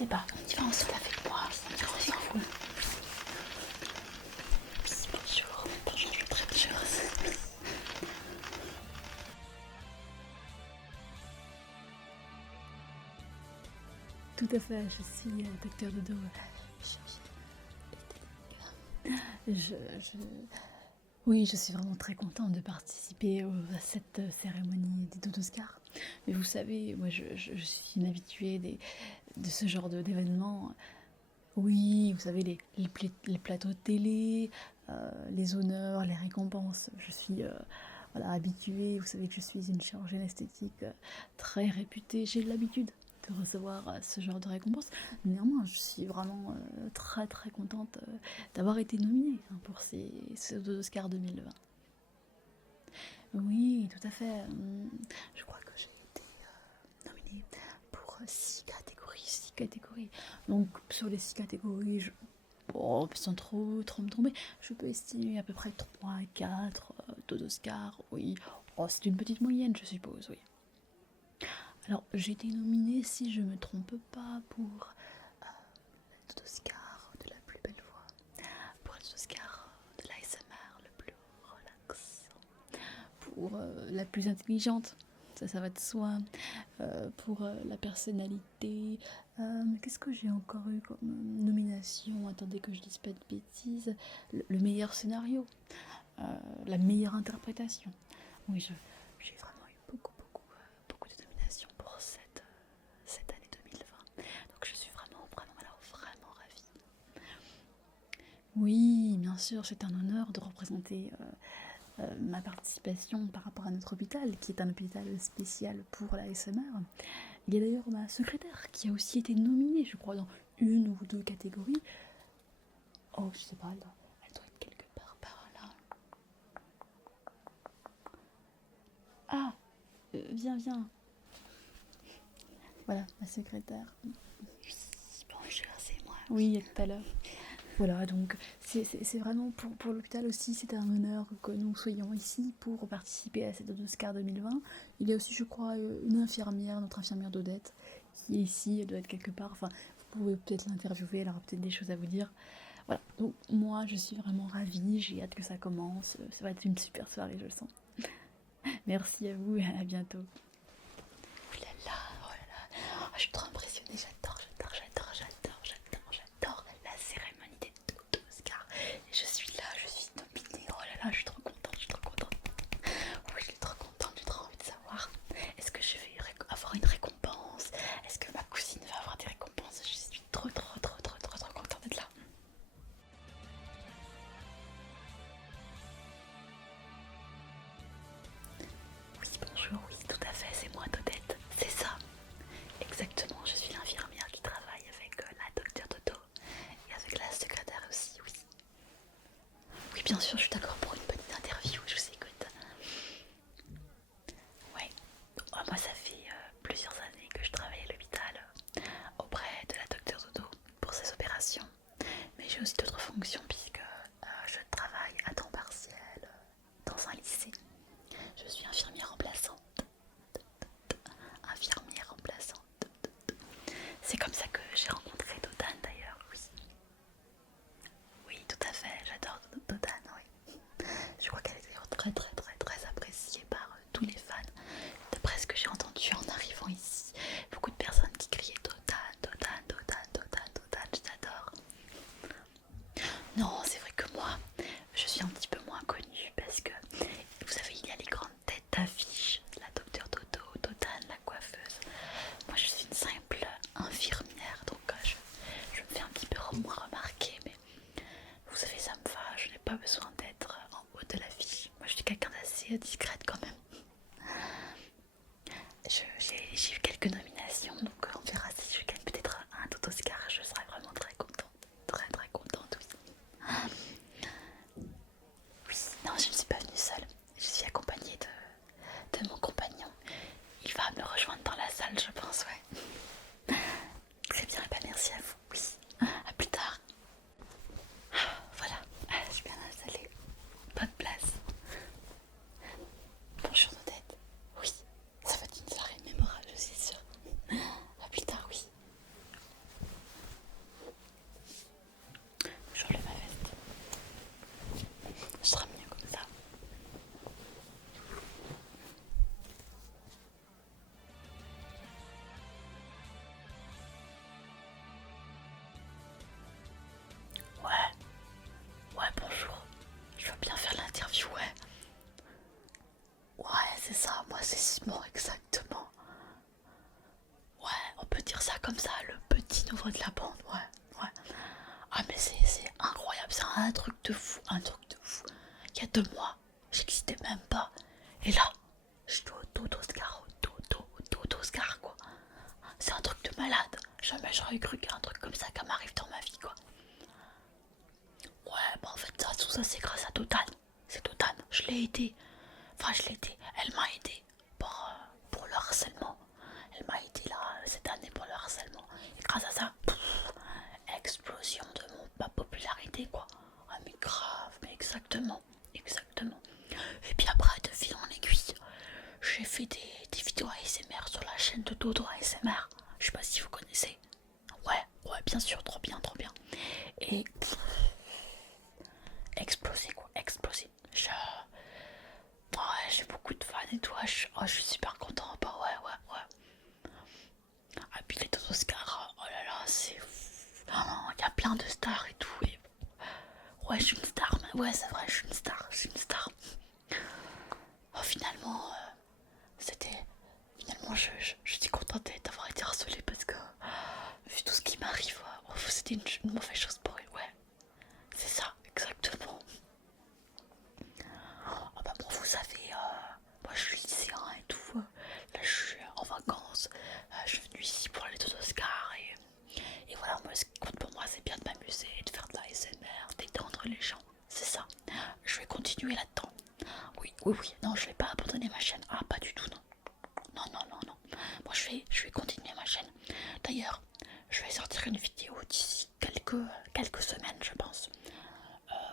n'hésitez pas, on y va ensemble avec moi, ça me dérange avec vous. Bonjour, bonjour, bonjour. Tout à fait, je suis docteur Dodo. Oui, je suis vraiment très contente de participer à cette cérémonie des Dodoscars. Mais vous savez, moi je suis une habituée de ce genre d'événements. Oui, vous savez, les plateaux de télé, les honneurs, les récompenses. Je suis voilà, habituée, vous savez que je suis une chirurgienne esthétique très réputée. J'ai l'habitude de recevoir ce genre de récompenses. Néanmoins, je suis vraiment très très contente d'avoir été nominée pour ces Oscars 2020. Oui, tout à fait. Je crois que j'ai été nominée pour 6 catégories. Donc sur les 6 catégories, sans trop me tromper, je peux estimer à peu près 3 à 4 taux d'Oscar, oui. Oh, c'est une petite moyenne, je suppose, oui. Alors, j'ai été nominée, si je me trompe pas, pour le taux d'Oscar de la plus belle voix, pour le taux d'Oscar de l'ASMR le plus relaxant, pour la plus intelligente, ça va de soi, pour la personnalité. Qu'est-ce que j'ai encore eu comme nomination? Attendez que je dise pas de bêtises. Le meilleur scénario, la meilleure interprétation. Oui, j'ai vraiment eu beaucoup de nominations pour cette année 2020. Donc je suis vraiment ravie. Oui, bien sûr, c'est un honneur de représenter ma participation par rapport à notre hôpital, qui est un hôpital spécial pour la SMR. Il y a d'ailleurs ma secrétaire qui a aussi été nominée, je crois, dans une ou deux catégories. Oh, je sais pas, elle doit être quelque part par là. Ah, viens. Voilà, ma secrétaire. Bonjour, c'est moi. Oui, tout à l'heure. Voilà, donc c'est vraiment pour l'hôpital aussi, c'est un honneur que nous soyons ici pour participer à cette Oscar 2020. Il y a aussi, je crois, une infirmière, notre infirmière d'Odette, qui est ici, elle doit être quelque part. Enfin, vous pouvez peut-être l'interviewer, elle aura peut-être des choses à vous dire. Voilà, donc moi je suis vraiment ravie, j'ai hâte que ça commence. Ça va être une super soirée, je le sens. Merci à vous et à bientôt. Oh là là, oh, je suis trop impressionnée, j'adore la cérémonie des Oscars. Et je suis là, je suis nominée, oh là là, je suis trop contente. Oui, je suis trop contente, j'ai trop envie de savoir. Est-ce que je vais avoir une récompense? Est-ce que ma cousine va avoir des récompenses? Je suis trop contente d'être là. Oui, bonjour, oui, tout à fait, c'est moi, Todette, c'est ça. Exactement, je suis l'infirmière qui travaille avec la docteure Toto et avec la secrétaire aussi, oui. Oui, bien sûr, je suis d'accord pour une petite interview, je vous écoute. Ouais, moi ça fait plusieurs années que je travaille à l'hôpital auprès de la docteure Toto pour ses opérations. Mais j'ai aussi d'autres fonctions puisque je travaille à temps partiel dans un lycée. Je suis infirmière remplaçante. Infirmière remplaçante. C'est comme ça que j'ai rencontré Dodane d'ailleurs, oui. Oui, tout à fait, j'adore Dodane, oui. comme ça, le petit nouveau de la bande, ouais. Ah mais c'est incroyable, c'est un truc de fou, un truc de fou. Il y a 2 mois, j'existais même pas. Et là, je suis au Totoscar, Totoscar quoi. C'est un truc de malade. Jamais j'aurais cru qu'un truc comme ça m'arrive dans ma vie quoi. Ouais, bah en fait tout ça c'est grâce à Totan. C'est Totan, je l'ai aidé. Enfin je l'ai aidé, elle m'a aidé pour le harcèlement. Elle m'a aidé là cette année pour le harcèlement. Et grâce à ça, explosion de ma popularité quoi. Ah mais grave, mais exactement. Et puis après, de fil en aiguille, j'ai fait des vidéos ASMR sur la chaîne de Dodo ASMR. Je sais pas si vous connaissez. Ouais, bien sûr, trop bien. Et explosé quoi, explosé. Ouais, j'ai beaucoup de fans et tout. Je suis super content. Bah ouais. Ah puis les deux Oscars, oh là là, c'est fou. Il y a plein de stars et tout. Et ouais, je suis une star. Ouais, c'est vrai, je suis une star. Oh, finalement, Finalement, je suis contente d'avoir été harcelée parce que, vu tout ce qui m'arrive, c'était une mauvaise chose pour elle. Ouais, c'est ça, exactement. Oh, bah bon, vous savez, moi je suis lycéen et tout. Là, je suis en vacances. Je suis venue ici pour aller aux Oscars. Et voilà, moi, ce qui compte pour moi, c'est bien de m'amuser, de faire de la ASMR, d'étendre les gens. C'est ça. Je vais continuer là-dedans. Oui. Non, je vais pas abandonner ma chaîne. Ah, pas du tout, non. Non. Moi, je vais continuer ma chaîne. D'ailleurs, je vais sortir une vidéo d'ici quelques semaines, je pense.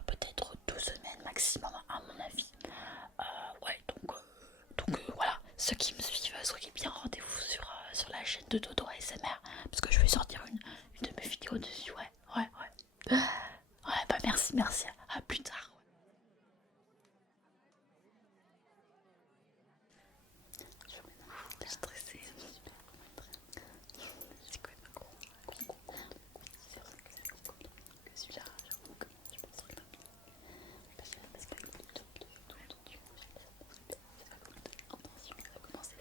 Peut-être 2 semaines maximum, à mon avis. Ouais, donc voilà. Ceux qui me suivent, soyez bien rendez-vous sur la chaîne de Dodo ASMR. Parce que je vais sortir une de mes vidéos dessus. Ouais. Ouais, bah merci. À plus tard. Je suis stressée. C'est quoi ma gros. C'est vrai que celui-là, j'avoue que je pense que parce que c'est pas une top de tout le temps du monde. C'est pas comme de intention. Ça va commencer.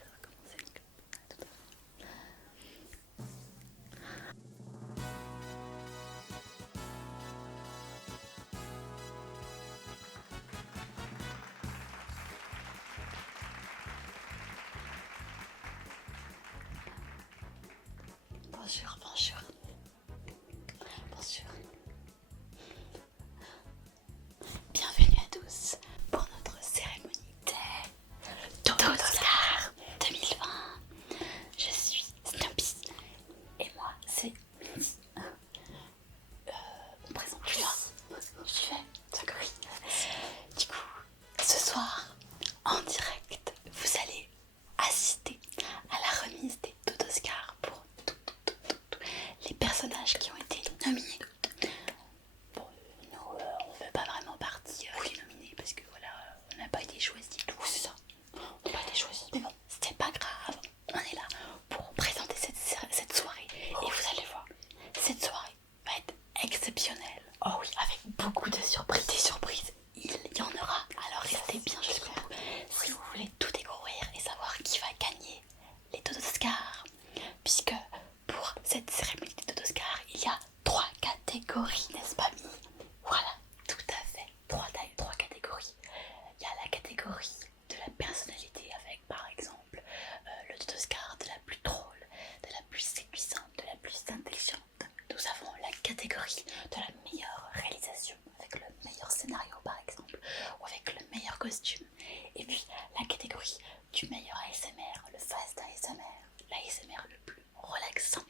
Tout à fait. Bonjour. Bienvenue à tous pour notre cérémonie des Oscars 2020. Je suis Snoopy et moi c'est Minnie. On présente plus là. Je fais d'accord. Du coup, ce soir, en direct, vous allez assister à la remise des Oscars pour tous les personnages qui ont été nominés. Bon, nous, on fait pas vraiment partie des nominés parce que voilà, on n'a pas été choisis. Tout c'est ça. On n'a pas été choisis. Mais bon, c'était pas grave. On est là pour présenter cette soirée. Et vous allez voir, cette soirée va être exceptionnelle. Oh oui, avec beaucoup de surprises. Des surprises, il y en aura. Alors restez bien jusqu'au bout si vous voulez tout découvrir et savoir qui va gagner les deux Oscars. Puisque pour cette cérémonie des deux Oscars, il y a 3 catégories, n'est-ce pas, Mimi? Voilà, tout à fait. 3 catégories. Il y a la catégorie de la personnalité avec, par exemple, le deux Oscar de la plus drôle, de la plus séduisante, de la plus intelligente. Nous avons la catégorie de la meilleure réalisation avec le meilleur scénario par exemple ou avec le meilleur costume. Et puis la catégorie du meilleur ASMR, le fast ASMR, l'ASMR le plus relaxant.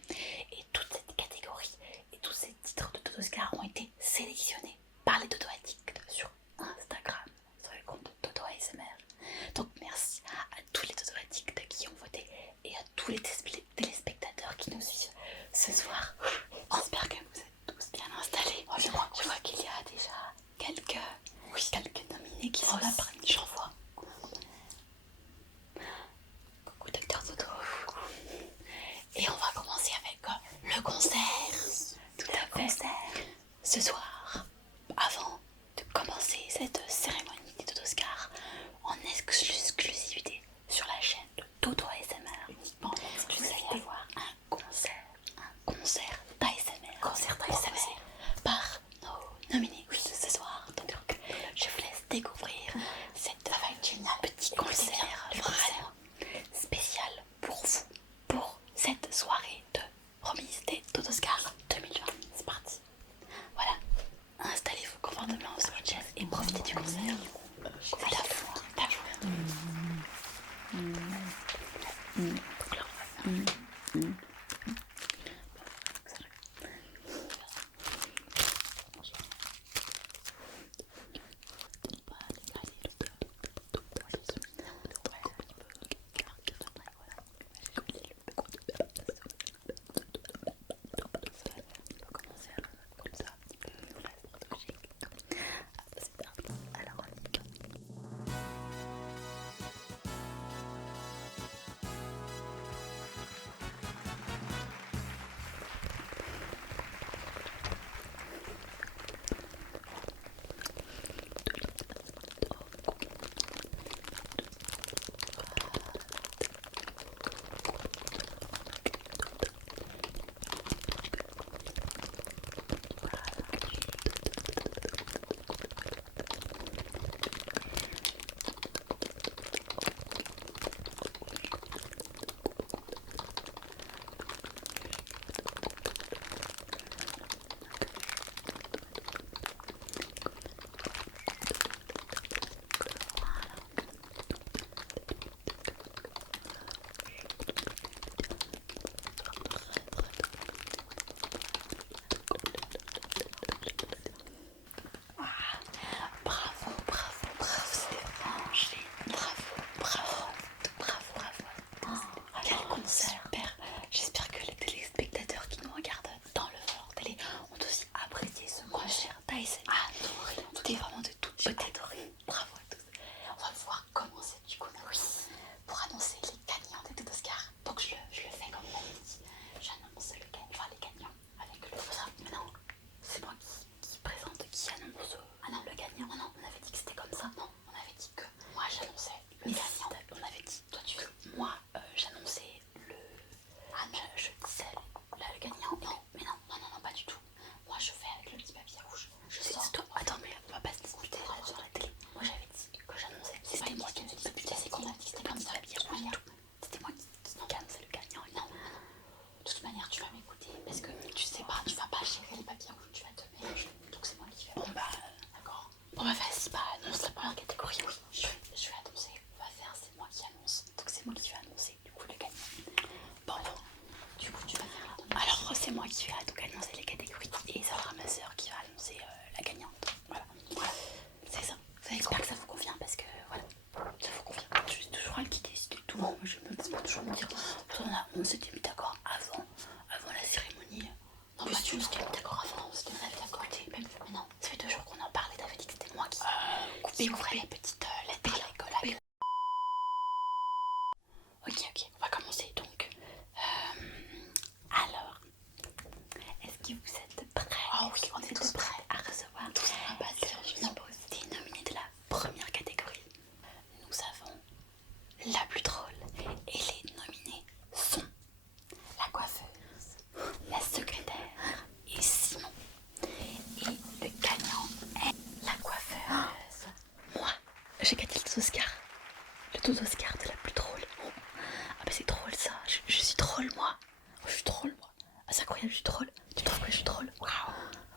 Et toute cette catégorie et tous ces titres de Dodo Oscar ont été sélectionnés par les Dodo Addicts sur Instagram, sur le compte de Dodo ASMR. Donc merci à tous les Dodo Addicts qui ont voté et à tous les téléspectateurs qui nous suivent ce soir. J'espère que vous êtes tous bien installés. Oh, je vois qu'il y a déjà quelques nominés qui sont là parmi. J'en vois. Coucou Docteur Dodo. Et on va commencer avec le concert. Tout à fait. Ce soir, avant de commencer cette cérémonie des Dodo Oscars en exclusivité sur la chaîne de Dodo ASMR, uniquement vous allez avoir un concert promis, c'était Totoscar 2020. C'est parti. Voilà, installez-vous confortablement sur votre chaise et profitez du concert. C'est la foule. Donc là, on va faire. Alors on y va. Bravo, bravo, bravo, c'était vraiment génial. Bravo, bravo, bravo. Quel concert. Super. J'espère que les téléspectateurs qui nous regardent dans le Fort Télé ont aussi apprécié ce concert. T'as essayé. Adoré. C'était vraiment de toute beauté. Adoré. Bravo à tous. On va pouvoir commencer du coup pour annoncer les gagnants des Totoscars. Donc je le fais comme on avait dit. J'annonce les gagnants avec le ça. Mais non, c'est moi qui présente, qui annonce. Ah non, le gagnant. Non, on avait dit que c'était comme ça. Non, on avait dit que moi j'annonçais le gagnant. On avait dit, toi tu que moi j'annonçais le. Ah non, je disais là le gagnant. Non, mais non, pas du tout. Moi je fais avec le petit papier rouge. Je sors. Attends, mais on va pas se discuter sur la télé. Moi j'avais dit que j'annonçais. C'était moi qui avais discuté. C'est qu'on a dit que c'était comme ça. C'était moi qui annonçais le gagnant. Non. De toute manière, tu vas m'écouter parce que tu sais pas, tu vas pas gérer les papiers rouges, tu vas te mélanger. Donc c'est moi qui vais. Bon bah, d'accord. Bon bah vas-y, bah annonce la première catégorie. Oui, je vais annoncer. On va faire, c'est moi qui annonce. Donc c'est moi qui vais annoncer du coup le gagnant. Bon, du coup tu vas faire la. Alors c'est moi qui vais donc annoncer les catégories et ça sera ma soeur qui va annoncer la gagnante. Voilà. C'est ça. J'espère que ça vous convient parce que voilà. Ça vous convient. Je suis toujours elle qui décide et tout. Moi je me pas toujours me dire. On s'était mis d'accord avant la cérémonie. Non, pas tu s'était mis d'accord avant. On s'était mis d'accord. Mais non, ça fait 2 jours qu'on en parlait. T'avais dit que c'était moi qui ouvrait la petite lettre à l'école. Ok, on va commencer donc. Alors, est-ce que vous êtes prêts? Oh oui, on est tous prêts à recevoir des nominés de la première catégorie. Nous avons la plus drôle et les nominés sont la coiffeuse, la secrétaire et Simon. Et le gagnant est la coiffeuse. Moi, j'ai gagné le Totoscar. Le Totoscar de la plus drôle. Ah bah c'est drôle ça. Je suis drôle moi. Je suis drôle moi. Ah c'est incroyable, je suis drôle. Tu trouves que je suis drôle? Waouh.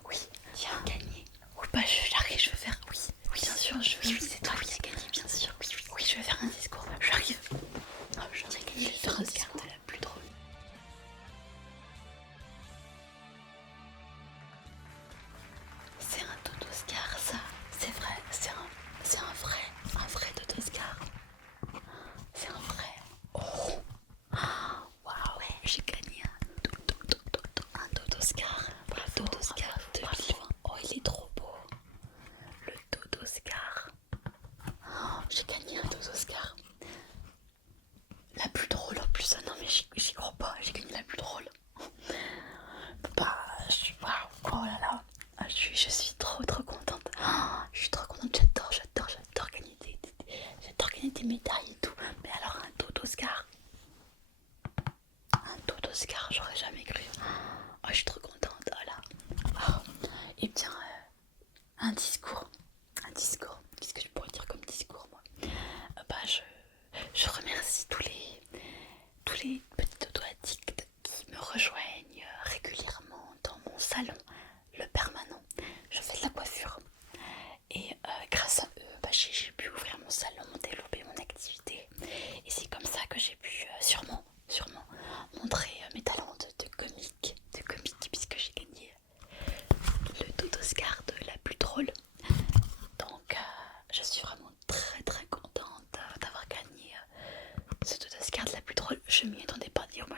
Oui, tu as gagné. Oui bah j'arrive, je veux faire. Oui, bien sûr, oui, c'est toi qui as gagné, bien sûr. Oui, je vais faire un discours. J'arrive. Oh, j'ai gagné le Totoscar de la plus drôle. C'est un Totoscar ça. C'est vrai, c'est un vrai Totoscar. C'est un vrai. Oh. Waouh, ouais, j'ai gagné un Totoscar. Bravo, Totoscar 2020. Oh, il est trop beau. Le Totoscar. Oh, j'ai gagné un Totoscar. La plus drôle en plus. Ah non, mais j'y crois pas. J'ai gagné la plus drôle. Bah, waouh. Oh là là. Je suis trop contente. Oh, je suis trop contente. J'adore gagner des médailles et tout. Mais alors, un Totoscar. Un Totoscar, j'aurais jamais cru. Oh, je suis trop contente. Oh là. Oh. Et bien, un discours. Qu'est-ce que je pourrais dire comme discours, moi? Bah, je remercie tous les petits auto-addicts qui me rejoignent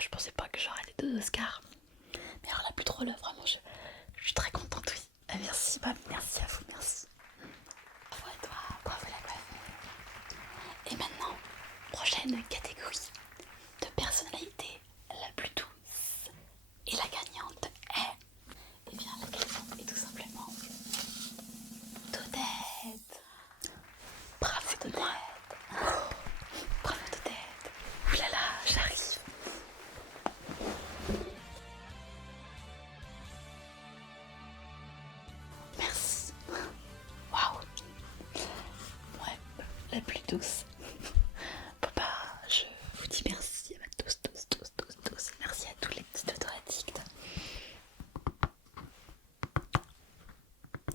je pensais pas que j'aurais les 2 Oscars. Mais alors la plus drôle, vraiment, je suis très contente, oui. Merci, merci à vous, merci. Bravo à toi, bravo la coiffe. Et maintenant, prochaine catégorie de personnalité la plus douce. Et la gagnante est... Eh bien, la gagnante est tout simplement... Todette. Bravo Todette. Bravo Todette. Oulala, j'arrive. Merci. Waouh. Ouais, la plus douce. Bon bah, je vous dis merci à tous. Merci à tous les petits auto-addicts.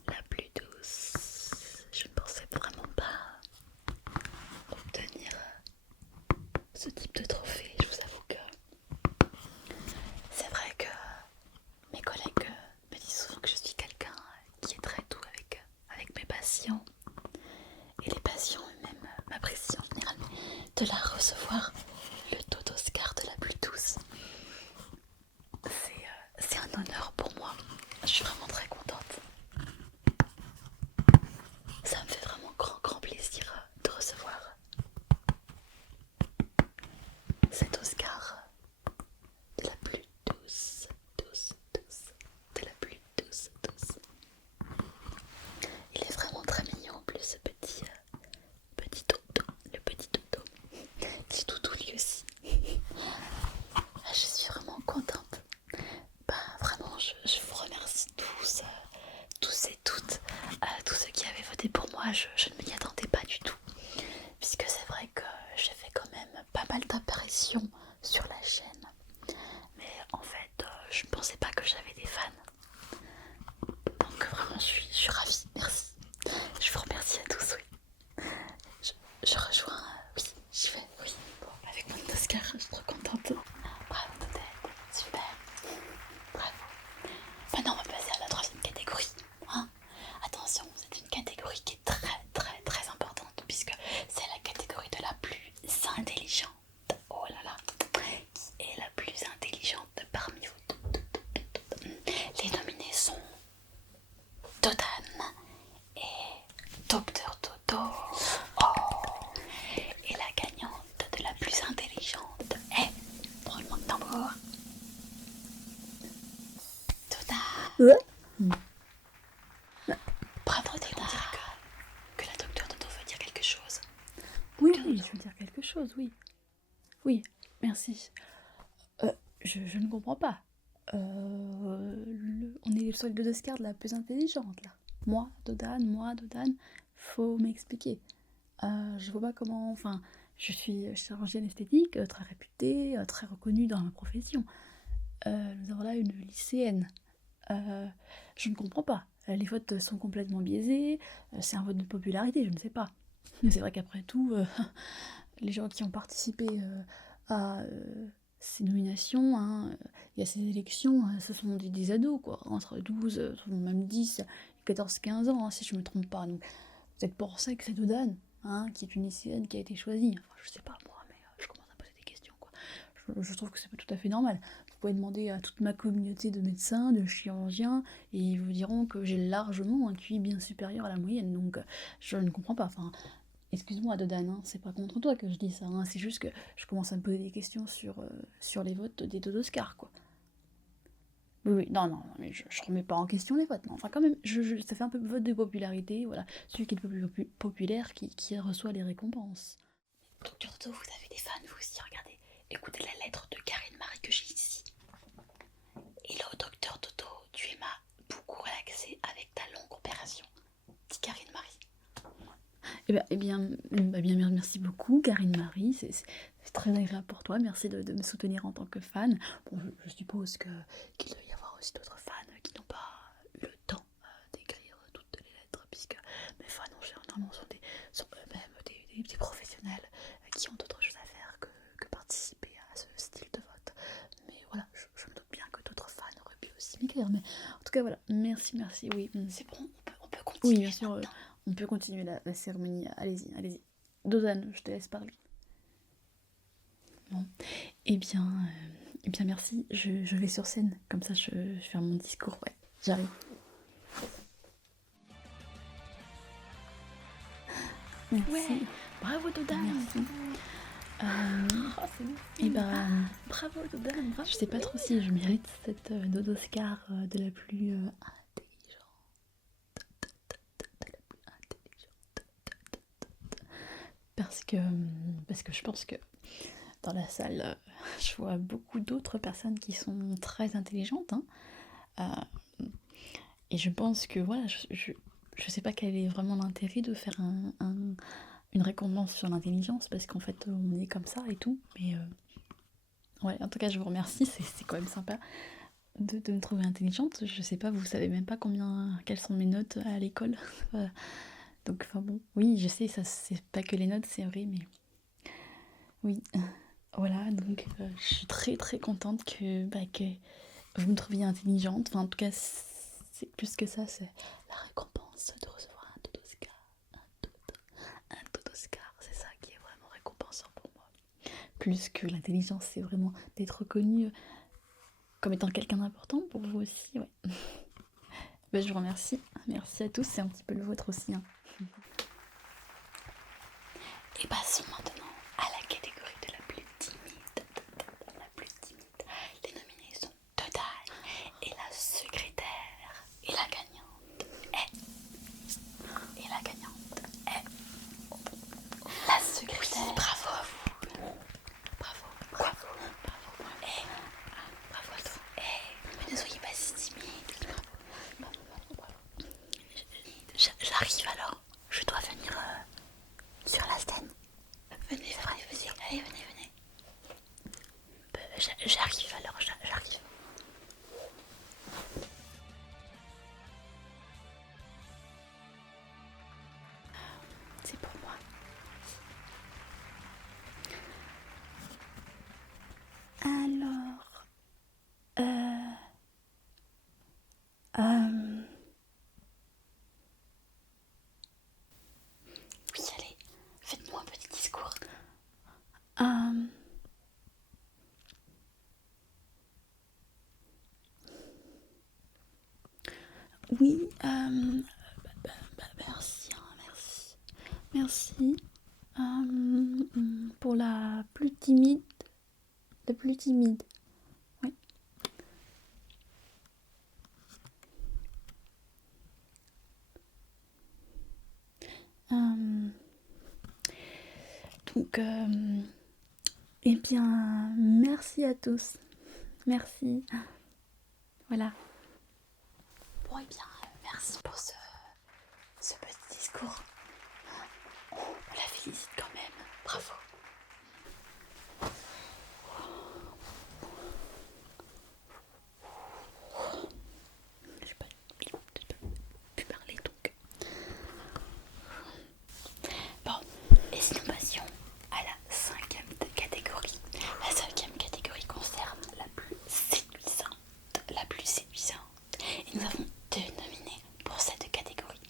La plus douce. Je ne pensais vraiment pas obtenir ce type de trophée. Je vous avoue que c'est vrai que mes collègues me disent souvent que je suis quelqu'un qui est très doux avec mes patients. Et les patients eux-mêmes m'apprécient en général. Mais de la recevoir le taux d'Oscar de la plus douce, c'est un honneur pour moi. Je suis vraiment très contente. Ça me fait vraiment grand plaisir de recevoir cet Oscar de la plus douce, de la plus douce. Il est vraiment très mignon en plus, ce petit Toto, le petit Toto. Petit toutou lui aussi. Je suis vraiment contente. Bah vraiment, je vous remercie tous et toutes, tous ceux qui avaient voté pour moi. Je ne m'y attendais pas du tout, puisque c'est vrai que j'ai fait quand même pas mal d'apparitions sur la chaîne. Mais en fait, je ne pensais pas que j'avais des fans. Donc vraiment, je suis ravie, merci. Je vous remercie à tous, oui. Je rejoins, oui, je fais, oui. Bon, avec mon Oscar, je suis trop contente. Bravo Todette, super, bravo. Maintenant, on va passer à la troisième catégorie. Hein, attention, c'est une catégorie qui est très importante, puisque c'est la catégorie de la plus intelligente. Oh là là, qui est la plus intelligente parmi vous? Les nominés sont Dodan et Docteur Toto. Oh. Et la gagnante de la plus intelligente est, roulement de tambour, Dodan. Bravo Dodan. On dirait que la Docteur Toto veut dire quelque chose. Oui, je veux dire quelque chose, oui. Oui, merci. Je ne comprends pas. On est sur le Oscar de la plus intelligente, là. Moi, Dodan, faut m'expliquer. Je vois pas comment... Enfin, je suis chirurgienne esthétique, très réputée, très reconnue dans ma profession. Nous avons là une lycéenne. Je ne comprends pas. Les votes sont complètement biaisés. C'est un vote de popularité, je ne sais pas. Mais c'est vrai qu'après tout, les gens qui ont participé à ces nominations, hein, et à ces élections, ce sont des ados, quoi, entre 12, même 10, 14, 15 ans, hein, si je me trompe pas. Donc, c'est peut-être pour ça que c'est Dodan, hein, qui est une lycéenne qui a été choisie. Enfin, je sais pas moi, mais je commence à poser des questions, quoi. Je trouve que c'est pas tout à fait normal. Vous pouvez demander à toute ma communauté de médecins, de chirurgiens, et ils vous diront que j'ai largement un QI bien supérieur à la moyenne. Donc, je ne comprends pas. Enfin, excuse-moi Dodan, hein, c'est pas contre toi que je dis ça, hein, c'est juste que je commence à me poser des questions sur les votes des deux Oscars, quoi. Oui, non, mais je remets pas en question les votes, non. Enfin, quand même, ça fait un peu vote de popularité, voilà. Celui qui est le plus populaire qui reçoit les récompenses. Docteur Toto, vous avez des fans, vous aussi, regardez. Écoutez la lettre de Karine Marie que j'ai ici. Hello, Docteur Toto, tu m'as beaucoup relaxé avec ta longue opération, dit Karine Marie. Merci beaucoup, Karine Marie, c'est très agréable pour toi, merci de me soutenir en tant que fan. Bon, je suppose qu'il doit y avoir aussi d'autres fans qui n'ont pas eu le temps d'écrire toutes les lettres, puisque mes fans en général sont eux-mêmes des professionnels qui ont d'autres choses à faire que participer à ce style de vote. Mais voilà, je me doute bien que d'autres fans auraient pu aussi m'écrire, mais en tout cas voilà, merci, oui. C'est bon, on peut continuer. Oui, bien sûr, on peut continuer la cérémonie, allez-y. Dodan, je te laisse parler. Bon, eh bien, Eh bien merci, je vais sur scène, comme ça je vais faire mon discours, ouais, j'arrive. Merci. Ouais, bravo Dodan. Merci. Oh, c'est Et bah, bravo Dodan, bravo. je sais pas trop si je mérite cette Dodo Oscar de la plus intelligente. Parce que je pense que dans la salle, je vois beaucoup d'autres personnes qui sont très intelligentes, hein. Et je pense que voilà, je sais pas quel est vraiment l'intérêt de faire une récompense sur l'intelligence, parce qu'en fait on est comme ça et tout. Mais ouais, en tout cas je vous remercie, c'est quand même sympa de me trouver intelligente. Je sais pas, vous savez même pas quelles sont mes notes à l'école. Donc enfin bon, oui je sais, ça c'est pas que les notes, c'est vrai, mais oui. Voilà, donc je suis très très contente que vous me trouviez intelligente. Enfin, en tout cas, c'est plus que ça, c'est la récompense de recevoir un Dodo Oscar. Un Dodo Oscar, c'est ça qui est vraiment récompensant pour moi. Plus que l'intelligence, c'est vraiment d'être reconnu comme étant quelqu'un d'important pour vous aussi, ouais. Ben, je vous remercie. Merci à tous, c'est un petit peu le vôtre aussi, hein. Et passons maintenant à la catégorie de la plus timide. La plus timide. Les nominés sont Dodan et la secrétaire. Et la gagnante est. Et la gagnante est. La secrétaire. Oui, bravo à vous. Bravo. Quoi? Bravo. Bravo à toi. Mais ne soyez pas si timide. Bravo. J'arrive alors. Je dois venir sur la scène. Venez, allez, venez. J'arrive alors, j'arrive. C'est pour moi. Alors, oui, allez, faites-moi un petit discours. Oui, merci, merci. Pour la plus timide, oui. Donc, eh bien, merci à tous. Merci. Voilà. Bon, eh bien, merci pour ce petit discours. On la félicite quand même. Bravo. Je peux plus parler donc. Bon, et si nous passions à la 5e catégorie. La 5e catégorie concerne la plus séduisante. Et nous avons 2 nominés pour cette catégorie.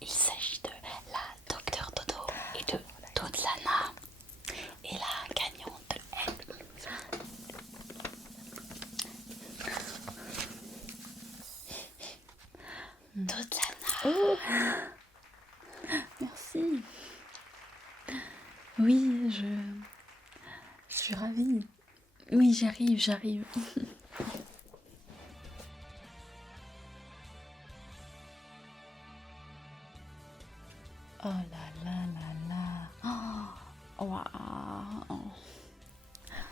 Il s'agit de la Docteur Dodo et de Dodlana. Et la gagnante est Dodlana. Oh, merci. Oui, je suis ravie. Oui, j'arrive. Oh là. Oh, waouh.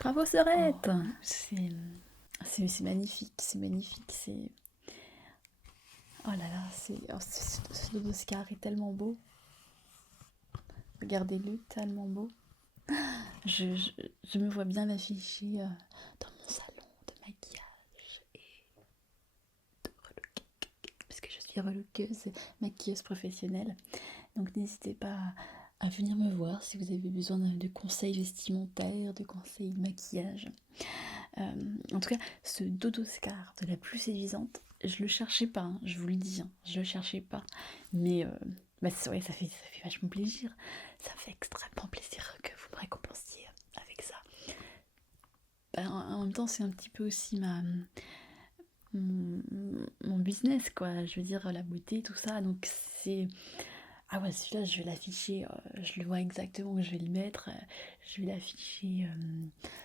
Bravo Serette. C'est magnifique, c'est... Oh là là, ce Oscar est tellement beau. Regardez-le, tellement beau. Je me vois bien l'afficher dans mon salon de maquillage et de relooking, parce que je suis relookeuse, maquilleuse professionnelle. Donc n'hésitez pas à venir me voir si vous avez besoin de conseils vestimentaires, de conseils de maquillage. En tout cas, ce Dodo Oscar de la plus séduisante, je le cherchais pas, hein, je vous le dis, hein, je le cherchais pas. Mais ouais, ça fait vachement plaisir. Ça fait extrêmement plaisir que vous me récompensiez avec ça. bah, en même temps, c'est un petit peu aussi mon, mon business, quoi. Je veux dire, la beauté, tout ça. Donc, c'est. Ah ouais, celui-là, je vais l'afficher. Je le vois exactement où je vais le mettre. Je vais l'afficher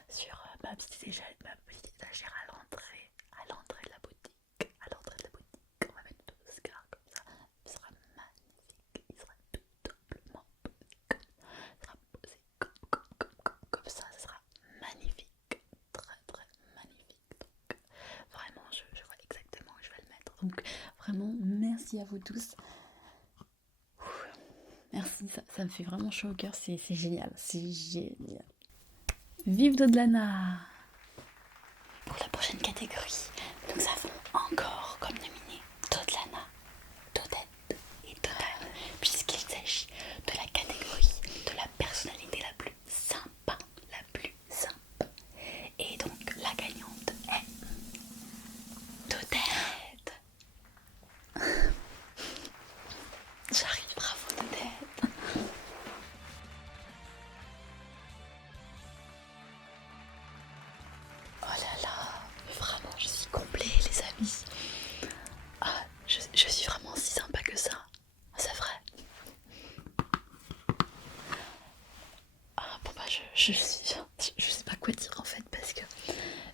sur ma petite étagère à l'entrée de la boutique. À l'entrée de la boutique. On va mettre deux Oscars comme ça. Il sera magnifique. Il sera tout doublement posé. Il sera posé comme ça. Ça sera magnifique. Très, très magnifique. Donc, vraiment, je vois exactement où je vais le mettre. Donc, vraiment, merci à vous tous. Merci, ça me fait vraiment chaud au cœur, c'est génial, c'est génial. Vive Dodlana. Pour la prochaine catégorie, nous avons encore comme nominé Dodlana, Dodette et Dodan, puisqu'il s'agit de la catégorie de la personnalité la plus sympa, la plus sympa. Et donc la gagnante est Dodette. J'arrive, bravo Dodette. Oh là là, vraiment, je suis comblée, les amis. Ah, je suis vraiment si sympa que ça. C'est vrai. Ah, bon, bah, je sais pas quoi dire en fait, parce que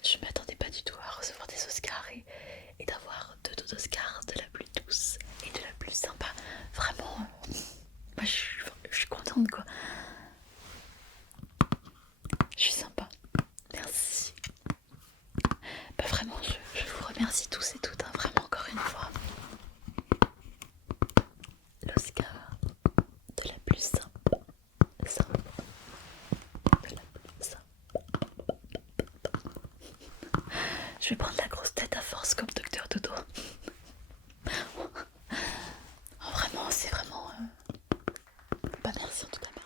je m'attendais pas du tout à recevoir des Oscars et d'avoir deux Oscars, de la plus douce et de la plus sympa. Vraiment, moi je suis contente quoi. Je suis sympa. Merci. Bah, vraiment, je vous remercie tous et toutes, hein, vraiment, encore une fois. L'Oscar de la plus sympa, sympa, de la plus sympa. Je vais prendre la grosse tête à force comme Docteur Dodo. Oh, vraiment, c'est vraiment. Bah, merci en tout cas. Bien,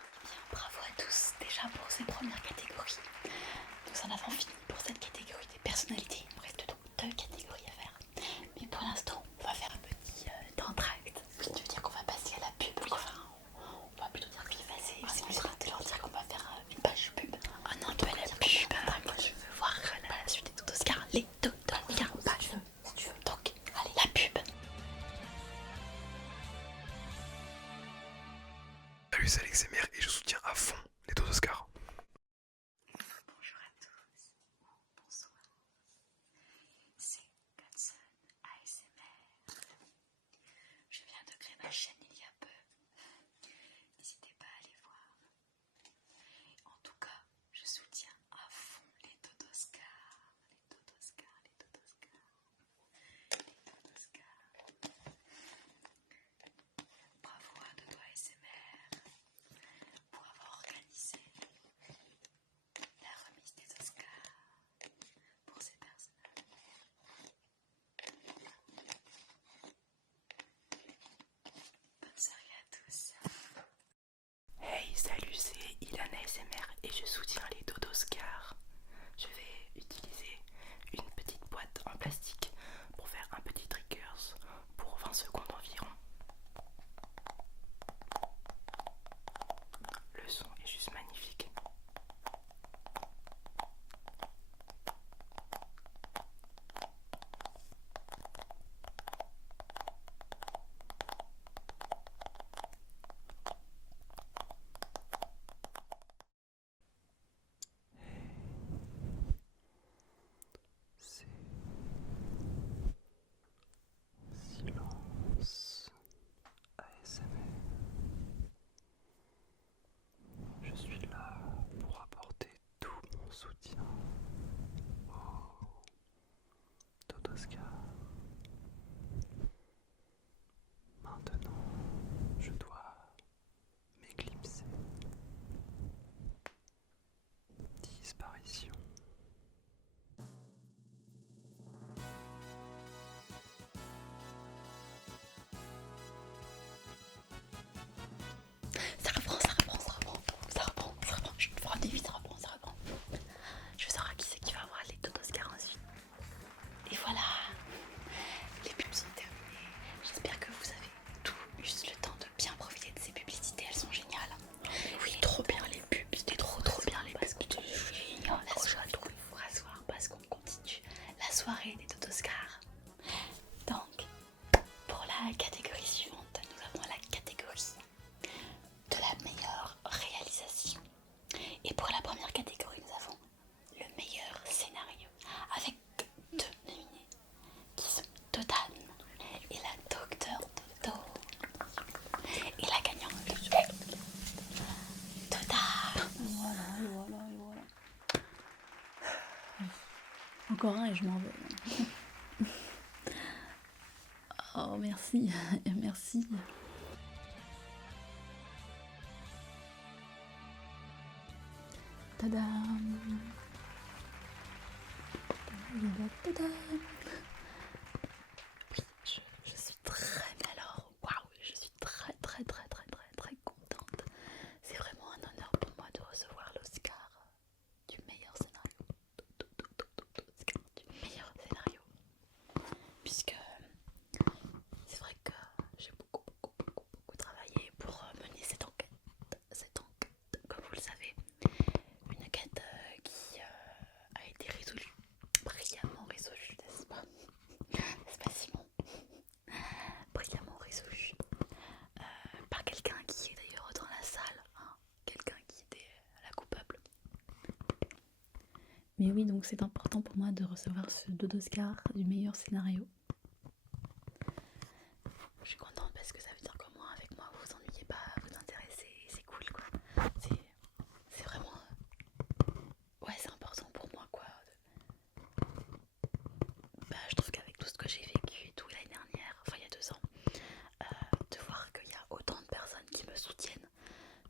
bravo à tous déjà pour ces premières catégories. Nous en avons fini pour cette catégorie des personnalités. Il me reste donc deux catégories à faire. Mais pour l'instant, on va faire un petit entracte. Je veux dire qu'on va passer à la pub. Oui, enfin, on va plutôt dire qu'il va passer. C'est plus grave de leur dire qu'on va faire une page pub. Ah non, pas la pub. Moi, je veux voir la suite des Oscars. Les deux Oscars. Si tu veux. Donc, allez, la pub. Salut, c'est Alex Emer et je soutiens à fond les deux Oscars. Bonjour à tous, bonsoir, c'est Godson ASMR. Je viens de créer ma chaîne il y a peu, n'hésitez pas à aller voir. En tout cas, je soutiens à fond les Dodoscars, les Dodoscars, les Dodoscars, les Dodoscars. Bravo à Dodo ASMR pour avoir organisé la remise des Oscars pour ces personnages. Bonne soirée à tous. Hey, salut, c'est Ilan ASMR et je soutiens les Dodoscars. Je vais utiliser une petite boîte en plastique pour faire un petit triggers pour 20 secondes environ. Le son est juste magnifique. C'est soirée des Dodoscars. Donc, pour la catégorie suivante, nous avons la catégorie de la meilleure réalisation. Et pour la première catégorie, nous avons le meilleur scénario avec 2 nominés qui sont Dodan et la docteure Dodo. Et la gagnante Dodan. Voilà. Encore un et je m'en vais. Oh, merci. Merci. Tadam. Tadam. Oui, je suis très, mais alors, waouh, je suis très contente. C'est vraiment un honneur pour moi de recevoir l'Oscar du meilleur scénario. Oscar du meilleur scénario. Puisque c'est vrai que j'ai beaucoup travaillé pour mener cette enquête. Cette enquête, comme vous le savez, une enquête qui a été résolue, brillamment résolue, n'est-ce pas? N'est-ce pas, Simon? Brillamment résolue par quelqu'un qui est d'ailleurs dans la salle, hein, quelqu'un qui était la coupable. Mais oui, donc c'est important pour moi de recevoir ce Dodoscar du meilleur scénario. Je suis contente parce que ça veut dire qu'au moins avec moi vous vous ennuyez pas, vous intéressez, c'est cool quoi. C'est vraiment... ouais, c'est important pour moi quoi. Je trouve qu'avec tout ce que j'ai vécu et tout l'année dernière, enfin il y a 2 ans, de voir qu'il y a autant de personnes qui me soutiennent,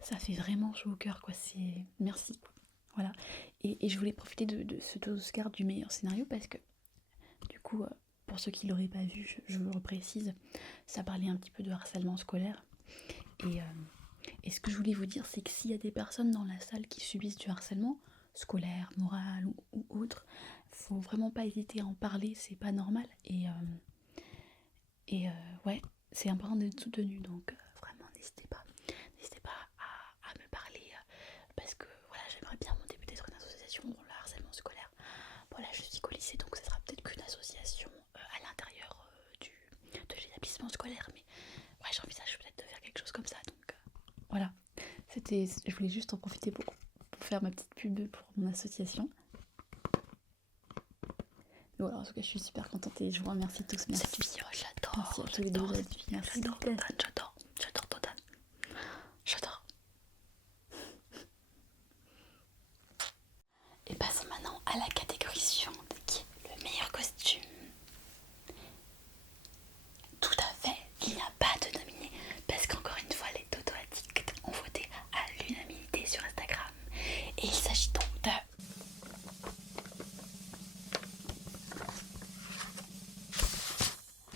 ça fait vraiment chaud au cœur quoi, c'est... merci quoi. Voilà. Et je voulais profiter de ce Oscar du meilleur scénario parce que du coup, pour ceux qui l'auraient pas vu, je le reprécise, ça parlait un petit peu de harcèlement scolaire. Et ce que je voulais vous dire, c'est que s'il y a des personnes dans la salle qui subissent du harcèlement scolaire, moral ou autre, faut vraiment pas hésiter à en parler, c'est pas normal. Ouais, c'est important d'être soutenu, donc vraiment n'hésitez pas à me parler parce que voilà, j'aimerais bien monter peut-être une association dans le harcèlement scolaire. Voilà, je suis qu'au lycée, donc ce sera peut-être qu'une association à l'intérieur de l'établissement scolaire, mais ouais, j'envisage peut-être de faire quelque chose comme ça, donc voilà. Je voulais juste en profiter pour faire ma petite pub pour mon association. Voilà, en tout cas, je suis super contente et je vous remercie tous. Merci. Cette vidéo, j'adore. Merci à tous les deux. Merci. J'adore Dodan, j'adore Dodan. J'adore. Et passons maintenant à la catégorie suivante qui est le meilleur costume. Tout à fait, il n'y a pas de nominé parce qu'encore une fois, les Dodo Addicts ont voté à l'unanimité sur Instagram. Et il s'agit donc de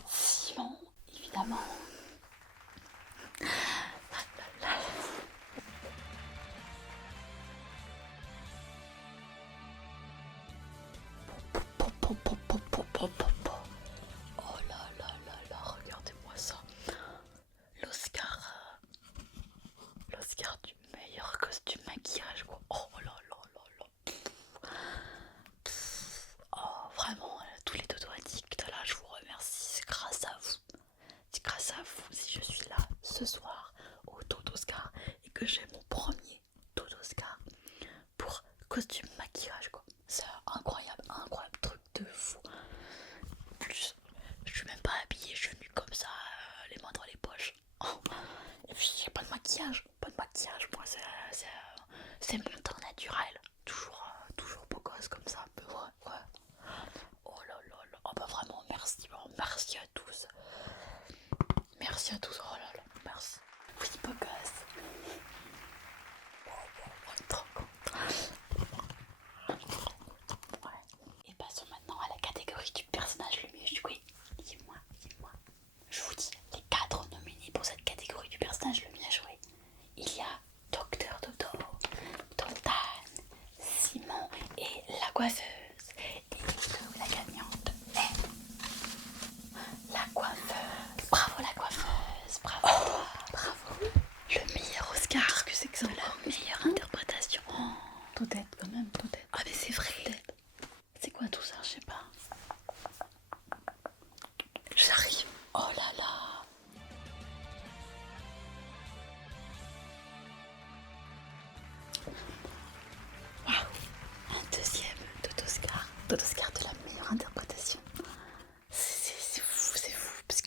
Simon, évidemment. Oh là, regardez-moi ça. L'Oscar du meilleur costume maquillage quoi. Oh là. Oh vraiment, tous les Dodo Addicts là, je vous remercie. C'est grâce à vous. C'est grâce à vous si je suis là ce soir au Dodoscar et que j'ai mon premier Dodoscar pour costume maquillage quoi. C'est incroyable truc de fou.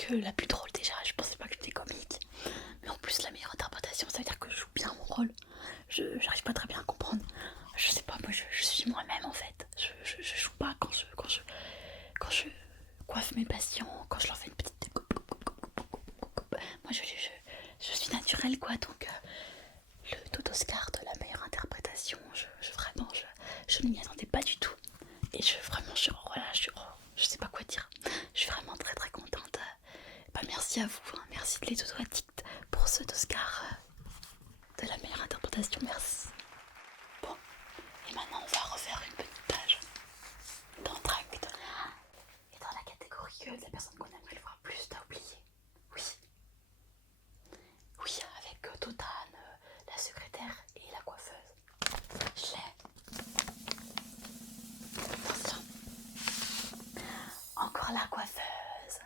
que la plus drôle déjà, je pensais pas que j'étais comique. Mais en plus la meilleure interprétation, ça veut dire que je joue bien mon rôle. J'arrive pas très bien à comprendre. Je sais pas, moi je suis moi-même en fait. Je joue pas quand je coiffe mes patients, quand je leur fais une petite coupe. Moi je suis naturelle quoi, donc le taux d'Oscar de la meilleure interprétation, vraiment je ne m'y attendais pas du tout. Et voilà, je sais pas quoi dire. Je suis vraiment très très contente. Bah, merci à vous, hein. Merci de les Dodo Addicts pour ce d'Oscar de la meilleure interprétation, merci. Bon, et maintenant on va refaire une petite page d'entracte. Et dans la catégorie de la personne qu'on aimerait le voir plus, t'as oublié. Oui. Oui, avec Dodane, la secrétaire et la coiffeuse. Je l'ai. Attention. Encore la coiffeuse.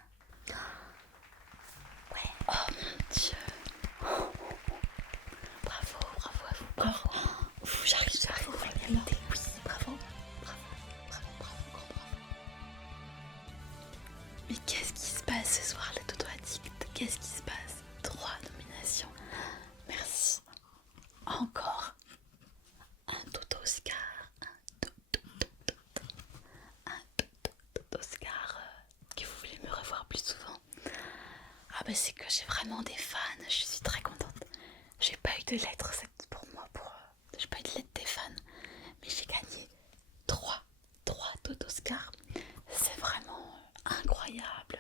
Ouais. Oh mon dieu. Bravo à vous. Bravo. J'arrive à vous réalité. Oui, bravo. Bravo. Mais qu'est-ce qui se passe ce soir, les Dodo Addicts? Qu'est-ce qui se passe? 3 nominations. Merci. Encore un Dodo Oscar. Un Dodo Oscar que vous voulez me revoir plus souvent. Ah bah c'est que j'ai vraiment des fans, je suis très contente. J'ai pas eu de lettres pour moi, j'ai pas eu de lettres des fans, mais j'ai gagné 3 Dodo Oscar. C'est vraiment incroyable.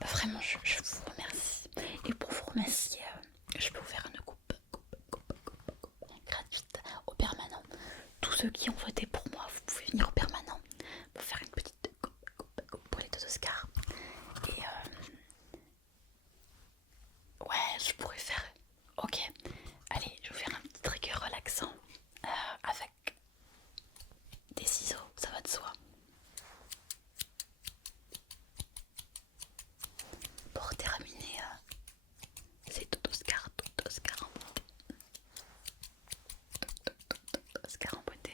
Bah vraiment je vous remercie. Et pour vous remercier, je peux vous faire une coupe gratuite au permanent. Tous ceux qui ont voté pour moi, vous pouvez venir au permanent pour faire une petite coupe pour les Dodo Oscars. Et ouais, je pourrais faire. Ok, allez, je vais vous faire un petit trigger relaxant avec des ciseaux, ça va de soi. Pour terminer ces Dodo Oscars en beauté. Oscar en beauté.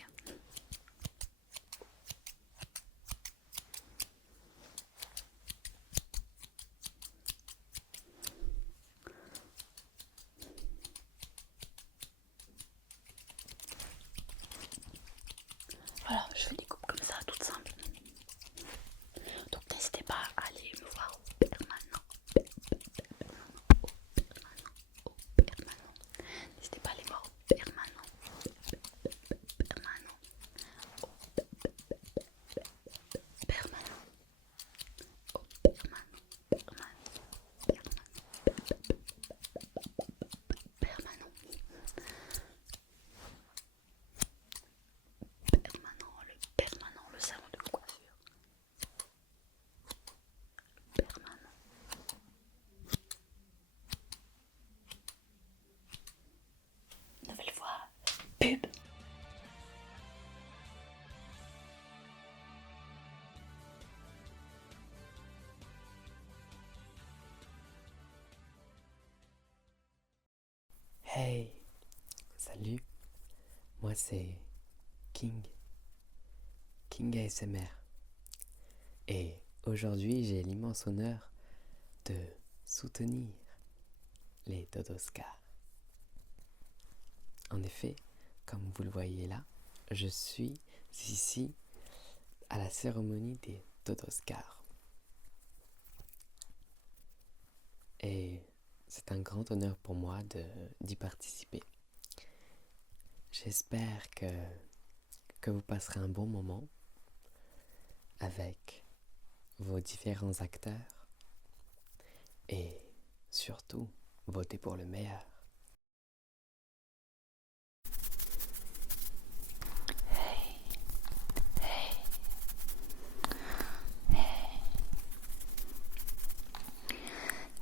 Voilà, je fais des coupes comme ça, toutes simples. Donc n'hésitez pas à aller me voir au permanent. N'hésitez pas à aller voir au permanent. Permanent, le salon de coiffure. Permanent. Nouvelle voix. Pub. Hey, salut, moi c'est King ASMR. Et aujourd'hui j'ai l'immense honneur de soutenir les Dodo Oscars. En effet, comme vous le voyez là, je suis ici à la cérémonie des Dodo Oscars. Et c'est un grand honneur pour moi d'y participer. J'espère que vous passerez un bon moment avec vos différents acteurs et surtout, votez pour le meilleur.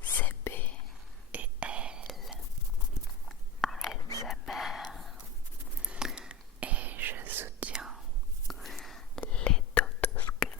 C'est B et L ASMR et je soutiens les Dodoscars.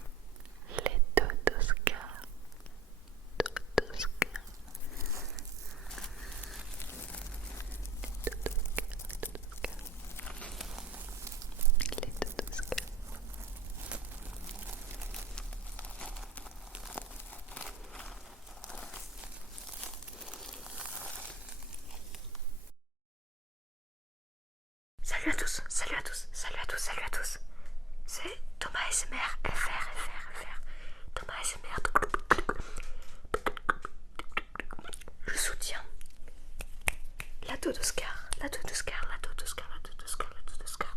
Dodoscar, la Dodoscar, la Dodoscar, la Dodoscar, la Dodoscar.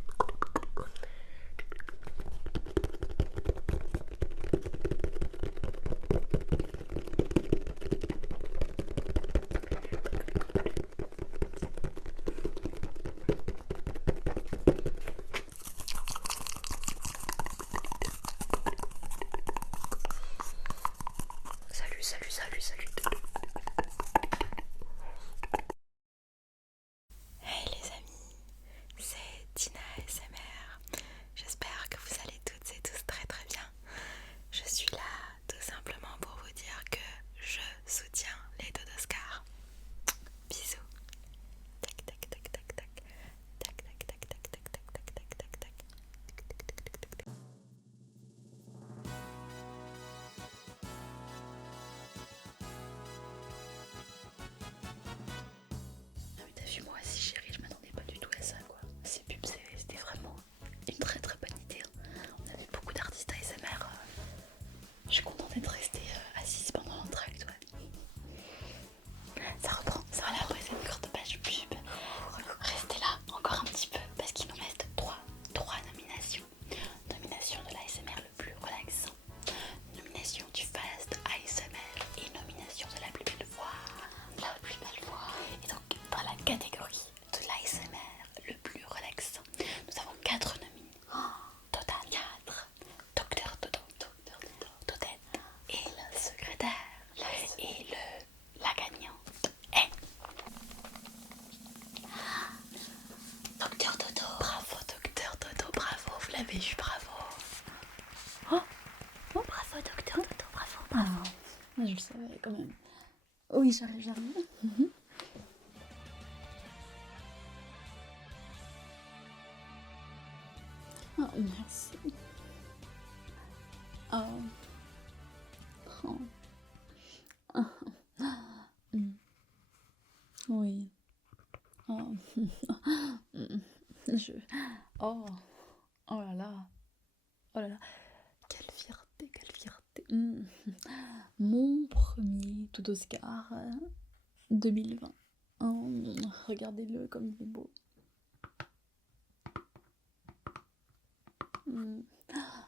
Salut, salut, salut, salut. Hey les amis, c'est Tina SMR. J'espère que vous allez toutes et tous très très bien. Je suis là tout simplement pour vous dire que je soutiens les Dodoscars. Bisous. Tac tac tac tac tac. Tac tac tac tac tac tac tac tac tac tac. Ah mais t'as vu, moi aussi chérie, je m'attendais pas du tout à ça quoi. Ces pubs, c'était vraiment une très très bonne idée. On a vu beaucoup d'artistes ASMR. Je suis contente d'être restée assise pendant l'entracte, ouais. Ça reprend, ça va après cette courte page pub. Restez là encore un petit peu parce qu'il nous reste trois nominations. Nomination de l'ASMR le plus relaxant, nomination du fast ASMR et nomination de la plus belle voix. La plus belle voix. Et donc dans la catégorie de l'ASMR le plus relaxant, nous avons 4 nominés. Total 4. Docteur Dodo, Dodette et le secrétaire. Et la gagnante est Docteur Dodo. Bravo Docteur Dodo, bravo, vous l'avez eu, bravo. Oh, bravo Docteur Dodo, bravo, bravo. Je le savais quand même. Oui, j'arrive. Oh, merci. Oh. Oh. Oui. Oh. Je... Oh. Oh là là. Oh là là. Quelle fierté, quelle fierté. Mon premier tout Oscar 2020. Oh, regardez-le comme il est beau.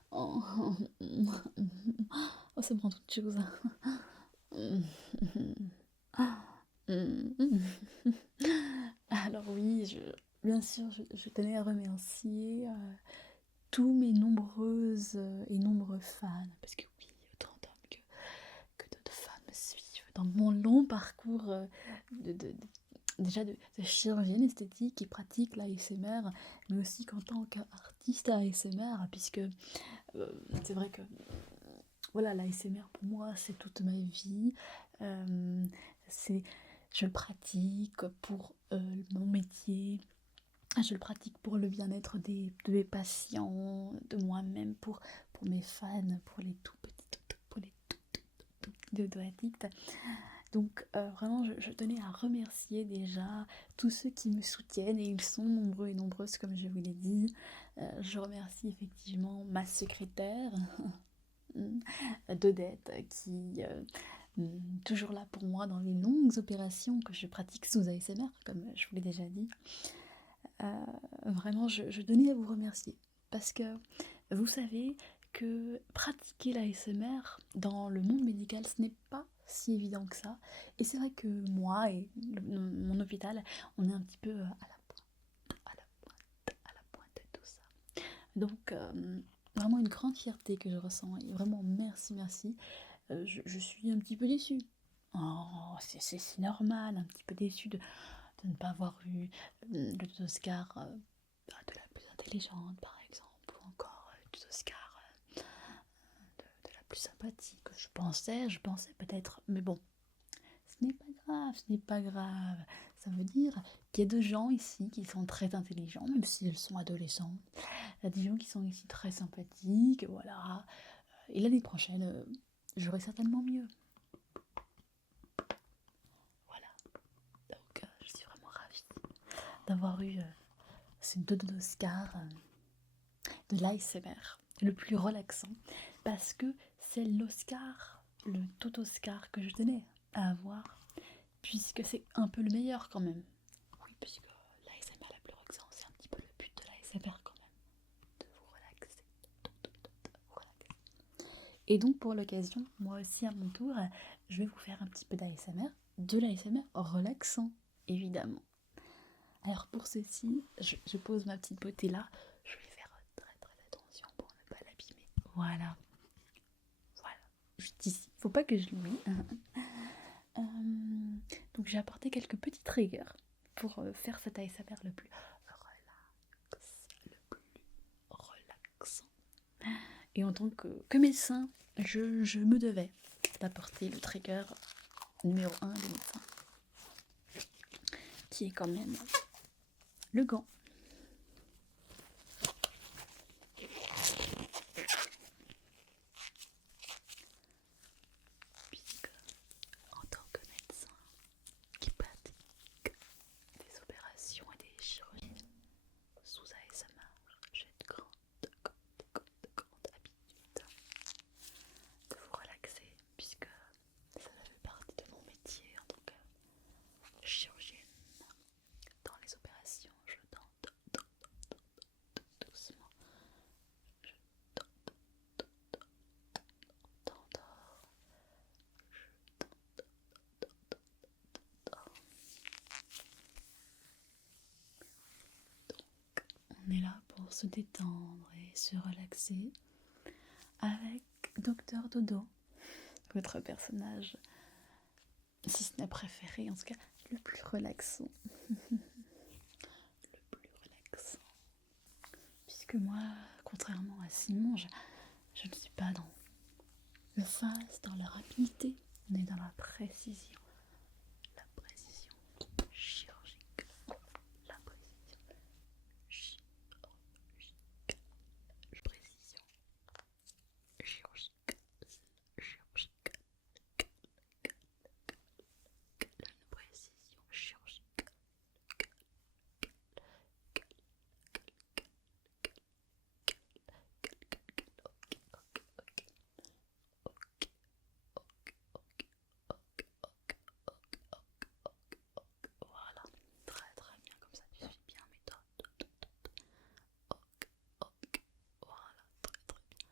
Oh, oh, ça me rend toute chose. Alors oui, bien sûr, je tenais à remercier tous mes nombreuses et nombreux fans, parce que oui, autant d'hommes que de femmes me suivent dans mon long parcours déjà de chirurgienne esthétique qui pratique l'ASMR, mais aussi qu'en tant qu'artiste ASMR, puisque c'est vrai que voilà, l'ASMR pour moi c'est toute ma vie. Je le pratique pour mon métier, je le pratique pour le bien-être de mes patients, de moi-même, pour mes fans, pour les tout petits, pour les tout petits dodo addicts. Donc vraiment je tenais à remercier déjà tous ceux qui me soutiennent, et ils sont nombreux et nombreuses comme je vous l'ai dit. Je remercie effectivement ma secrétaire Dodette qui toujours là pour moi dans les longues opérations que je pratique sous ASMR, comme je vous l'ai déjà dit. Vraiment, je tenais à vous remercier parce que vous savez que pratiquer l'ASMR dans le monde médical, ce n'est pas si évident que ça. Et c'est vrai que moi et mon hôpital, on est un petit peu à la pointe de tout ça. Donc, vraiment une grande fierté que je ressens. Et vraiment, merci. Je suis un petit peu déçue. Oh, c'est normal, un petit peu déçue de ne pas avoir eu le Oscar de la plus intelligente, par exemple, ou encore le Oscar de la plus sympathique. Je pensais peut-être, mais bon, ce n'est pas grave. Ça veut dire qu'il y a des gens ici qui sont très intelligents, même si elles sont adolescents. Il y a des gens qui sont ici très sympathiques, voilà. Et l'année prochaine, j'aurai certainement mieux. Voilà. Donc, je suis vraiment ravie d'avoir eu ces 2 Oscars de l'ASMR, le plus relaxant, parce que c'est l'Oscar, le tout Oscar que je tenais à avoir, puisque c'est un peu le meilleur quand même. Oui, puisque l'ASMR la plus relaxante, c'est un petit peu le but de l'ASMR quand même, de vous relaxer, de vous relaxer. Et donc pour l'occasion, moi aussi à mon tour, je vais vous faire un petit peu d'ASMR, de l'ASMR relaxant, évidemment. Alors pour ceci, je pose ma petite beauté là, je vais faire très attention pour ne pas l'abîmer. Voilà, juste ici, faut pas que je l'oublie. Donc j'ai apporté quelques petits triggers pour faire cet ASMR le plus relaxant. Et en tant que médecin, je me devais d'apporter le trigger numéro 1 des médecins, qui est quand même le gant. Puisque en tant que médecin qui pratique des opérations et des chirurgies sous ASMR, j'ai de grande habitude de vous relaxer, puisque ça fait partie de mon métier en tant que chirurgienne. Dans les opérations, je tente doucement, je t'endors, on est là pour se détendre et se relaxer avec Docteur Dodo, votre personnage, si ce n'est préféré, en tout cas le plus relaxant. Le plus relaxant. Puisque moi, contrairement à Simon, je ne suis pas dans le fast, dans la rapidité, on est dans la précision. La précision chirurgicale. La précision chirurgicale. Précision chirurgicale. Chirurgicale. Une précision chirurgicale. Voilà, très bien, comme ça tu suis bien méthode. Ok, voilà, très bien.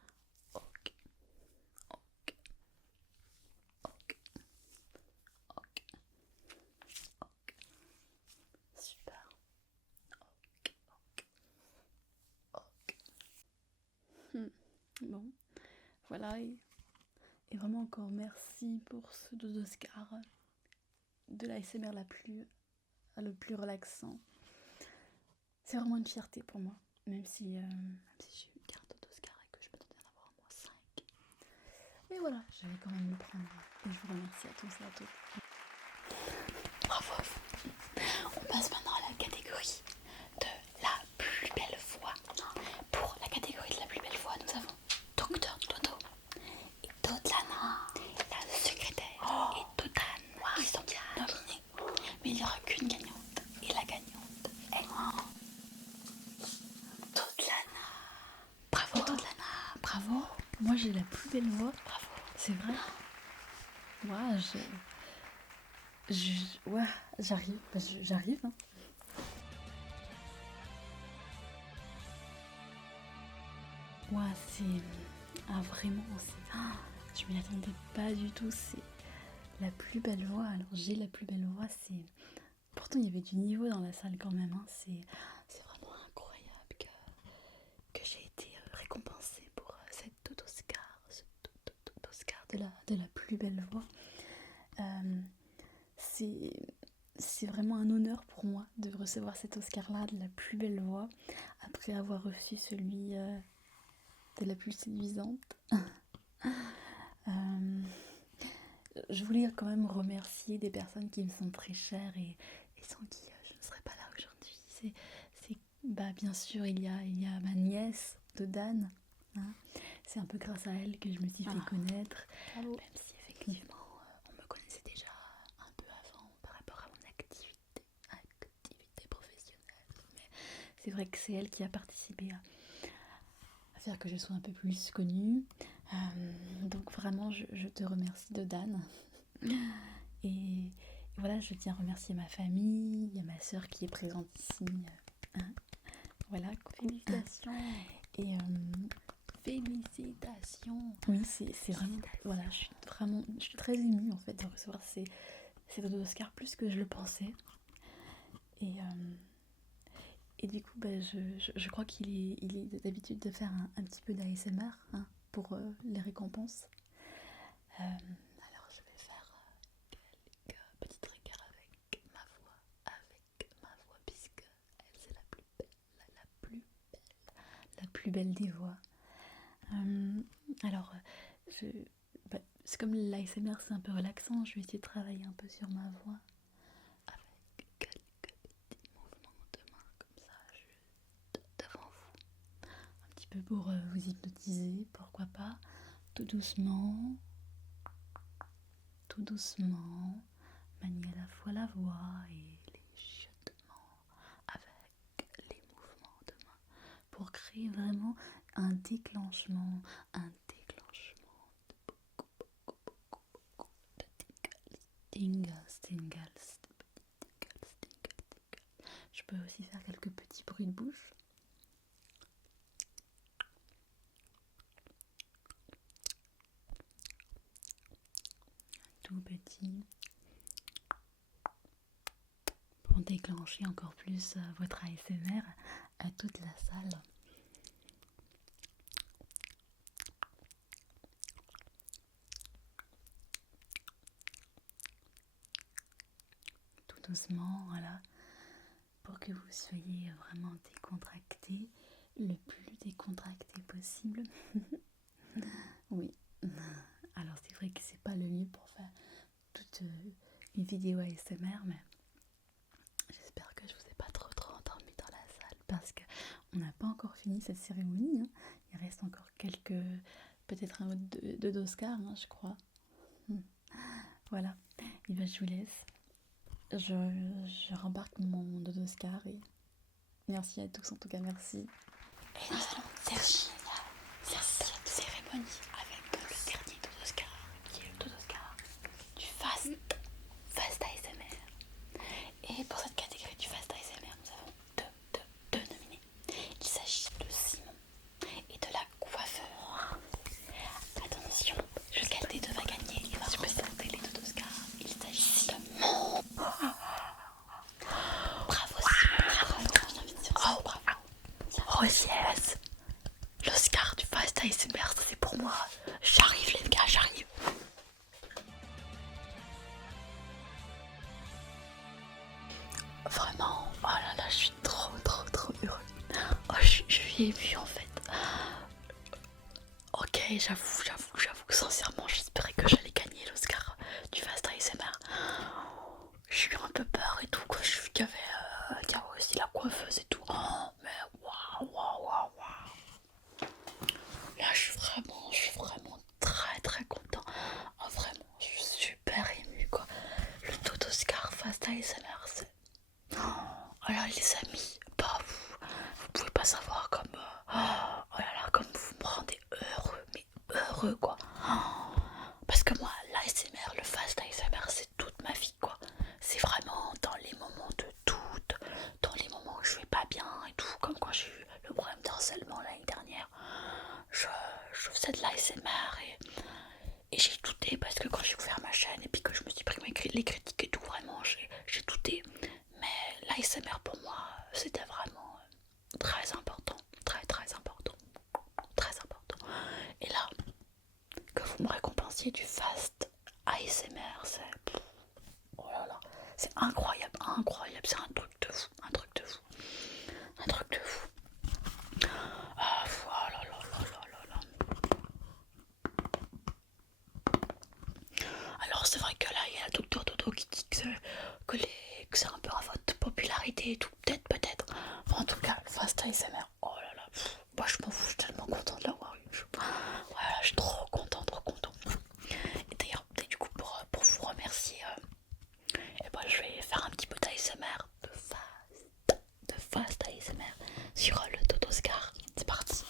Ok, super. Bon, voilà, et vraiment encore merci pour ce dos d'Oscar de la SMR le plus relaxant. C'est vraiment une fierté pour moi, même si j'ai eu une carte d'Oscar et que je m'attendais d'en avoir au moins 5. Mais voilà, je vais quand même le prendre. Et je vous remercie à tous et à toutes. Bravo. On passe maintenant à la catégorie de la plus belle voix. Pour la catégorie de la plus belle voix, nous avons Docteur Dodo et Dodlana, la secrétaire, et Dodane qui sont nominés. Mais il n'y aura qu'une gagnante. Et la gagnante est Dodlana. Bravo Dodlana, bravo. Moi j'ai la plus belle voix. Bravo. C'est vrai. Moi ouais, j'arrive. J'arrive. Hein. Ouais, c'est... Ah vraiment, je m'y attendais pas du tout, c'est la plus belle voix. Alors j'ai la plus belle voix, c'est... Pourtant il y avait du niveau dans la salle quand même, hein. C'est vraiment incroyable que j'ai été récompensée pour cette Oscar, de la plus belle voix. C'est vraiment un honneur pour moi de recevoir cet Oscar-là de la plus belle voix, après avoir reçu celui de la plus séduisante. Je voulais quand même remercier des personnes qui me sont très chères et sans qui je ne serais pas là aujourd'hui. Bah, bien sûr, il y a ma nièce de Dan. Hein. C'est un peu grâce à elle que je me suis fait connaître. Bravo. Même si effectivement, on me connaissait déjà un peu avant par rapport à mon activité professionnelle. Mais c'est vrai que c'est elle qui a participé à faire que je sois un peu plus connue. Donc vraiment, je te remercie de Dan. Et Voilà, je tiens à remercier ma famille, il y a ma sœur qui est présente ici. Hein. Voilà, Félicitations. et Félicitations. oui, c'est vraiment... Voilà, je suis très émue en fait de recevoir ces dodos Oscar plus que je le pensais. Et du coup, je crois il est d'habitude de faire un petit peu d'ASMR hein, pour les récompenses. Alors je vais faire quelques petits triggers avec ma voix, puisque elle c'est la plus belle des voix. Alors, je, c'est comme l'ASMR, c'est un peu relaxant. Je vais essayer de travailler un peu sur ma voix avec quelques petits mouvements de main comme ça, juste devant vous. Un petit peu pour vous hypnotiser, pourquoi pas. Tout doucement, manier à la fois la voix et les chuchotements avec les mouvements de main pour créer vraiment un déclenchement de tingles. Je peux aussi faire quelques petits bruits de bouche. Tout petit. Pour déclencher encore plus votre ASMR à toute la salle. Tout doucement, voilà, pour que vous soyez vraiment décontracté, le plus décontracté possible. Oui. Alors c'est vrai que c'est pas le lieu pour faire toute une vidéo ASMR, mais j'espère que je vous ai pas trop endormi dans la salle parce que on n'a pas encore fini cette cérémonie. Hein. Il reste encore peut-être un autre deux d'Oscar, hein, je crois. Voilà. Et ben je vous laisse. Je rembarque mon dodo Oscar et merci à tous, en tout cas merci. Et nous allons terminer cette cérémonie avec le dernier dodo Oscar qui est le dodo Oscar du Fast ASMR. Et pour cette catégorie du Fast ASMR, nous avons deux nominés. Il s'agit de Simon et de la coiffeur. Attention, lequel des deux va gagner? Il va remporter les deux Oscars. Il s'agit de Simon. Bravo Simon, bravo. Oh yes. L'Oscar du Fast ASMR, ça c'est pour moi. J'arrive les gars, j'arrive. Vraiment, oh là là, je suis trop heureux. Oh, je suis émue en fait. Ok, j'avoue, sincèrement, j'espérais que j'allais gagner l'Oscar du Fast ASMR. J'ai eu un peu peur et tout, quoi. Je suis qu'il y avait aussi la coiffeuse et tout. Oh, mais waouh. Là, je suis vraiment très content. Oh, vraiment, je suis super émue, quoi. Le taux d'Oscar Fast ASMR, c'est... Oh là, les amis, bah, vous pouvez pas savoir comme... oh là là, comme vous me rendez heureux, mais heureux, quoi. Parce que moi, l'ASMR, le Fast ASMR, c'est toute ma vie, quoi. C'est vraiment dans les moments de doute, dans les moments où je vais pas bien et tout, comme quand j'ai eu le problème d'harcèlement l'année dernière. Je faisais de l'ASMR et j'ai douté parce que quand j'ai ouvert ma chaîne et puis que je me suis pris les critiques et tout, vraiment, j'ai douté. Mais l'ASMR pour moi, c'était vraiment très important, très important. Et là, que vous me récompensiez du Fast ASMR, c'est... Oh là là, c'est incroyable, c'est un truc de fou. Ah, oh là là. Alors c'est vrai que là, il y a le docteur Dodo qui dit que c'est un peu en vote de popularité et tout, peut-être. Enfin, en tout cas, le Fast ASMR, oh là là, moi je m'en fous, je suis tellement contente de l'avoir eu. Voilà, je suis trop content. Et d'ailleurs, du coup, pour vous remercier, et ben, je vais faire un petit peu d'ASMR de Fast ASMR sur le Dodo Oscar. C'est parti.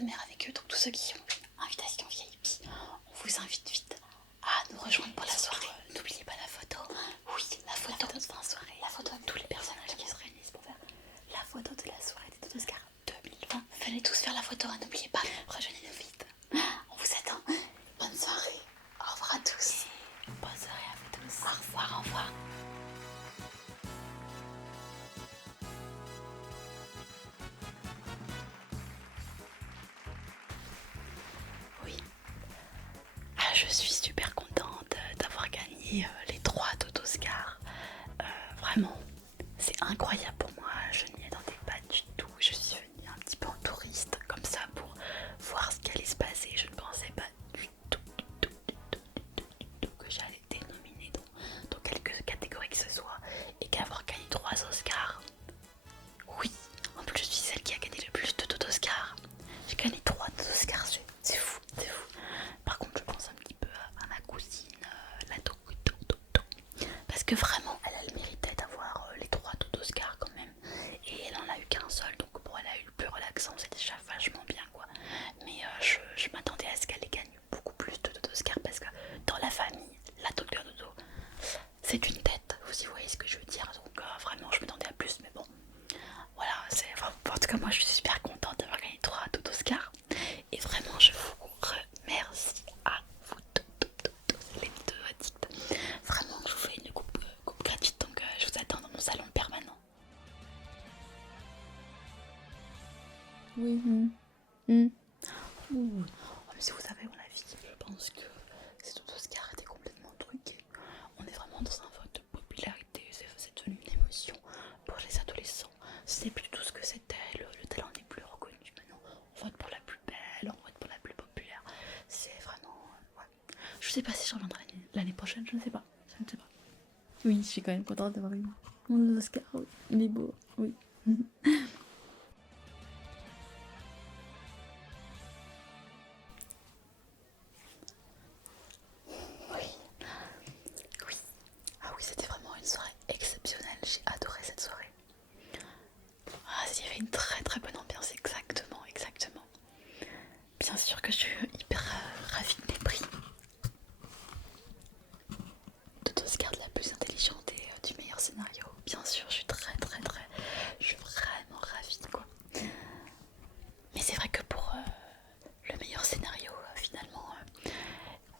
ASMR avec eux, donc tous ceux qui ont une invitation VIP, on vous invite vite à nous rejoindre pour la soirée. N'oubliez pas la photo. Oui, la photo de fin soirée. La photo de tous les personnages qui se réunissent pour faire la photo de la soirée des Oscars 2020. Venez tous faire la photo, hein, n'oubliez pas. Rejoignez-nous vite. On vous attend. Bonne soirée. Au revoir à tous. Bonne soirée à vous tous. Au revoir, au revoir. Oui. Ah, je suis super contente d'avoir gagné les 3 Oscars. Vraiment, c'est incroyable pour moi. Je n'y attendais pas du tout. Je suis venue un petit peu en touriste comme ça pour voir ce qui allait se passer. Je ne pensais pas du tout que j'allais être nominée dans quelques catégories que ce soit et qu'avoir gagné 3 Oscars. Oui, en plus je suis celle qui a gagné le plus de Oscars. J'ai gagné 3 Oscars, c'est fou, c'est fou. Par contre, je pense un petit peu à ma cousine, la parce que vraiment, elle méritait d'avoir les 3 Oscars quand même. Et elle en a eu qu'un seul, donc bon, elle a eu le plus relaxant, c'est déjà vachement bien quoi. Mais je m'attendais à ce qu'elle ait gagné beaucoup plus de Oscars parce que dans la famille, la Docteur Dodo, c'est une tête, vous y voyez ce que je veux dire. Donc vraiment, je m'attendais à plus, mais bon. Voilà, en tout cas, moi je suis super contente d'avoir gagné 3 Oscars. Et vraiment, je vous remercie à vous les deux addicts. Vraiment, je vous fais une coupe gratuite, donc je vous attends dans mon salon permanent. Oui. Ouh. Oh, mais si vous savez mon avis, je pense que cet Oscar était complètement truqué. On est vraiment dans un vote de popularité, c'est devenu une émotion pour les adolescents. C'est plus du tout ce que c'était, le talent n'est plus reconnu maintenant. On vote pour la plus belle, on vote pour la plus populaire. C'est vraiment... ouais. Je sais pas si je reviendrai l'année prochaine, je ne sais pas. Oui, je suis quand même contente d'avoir eu mon Oscar, oui. Il est beau, oui. Oui. Ah oui, c'était vraiment une soirée exceptionnelle. J'ai adoré cette soirée. Ah, il y avait une très très bonne ambiance, exactement. Bien sûr que je suis hyper ravie de mes prix. De Oscar de la plus intelligente et du meilleur scénario. Bien sûr, je suis je suis vraiment ravie quoi. Mais c'est vrai que pour le meilleur scénario, finalement,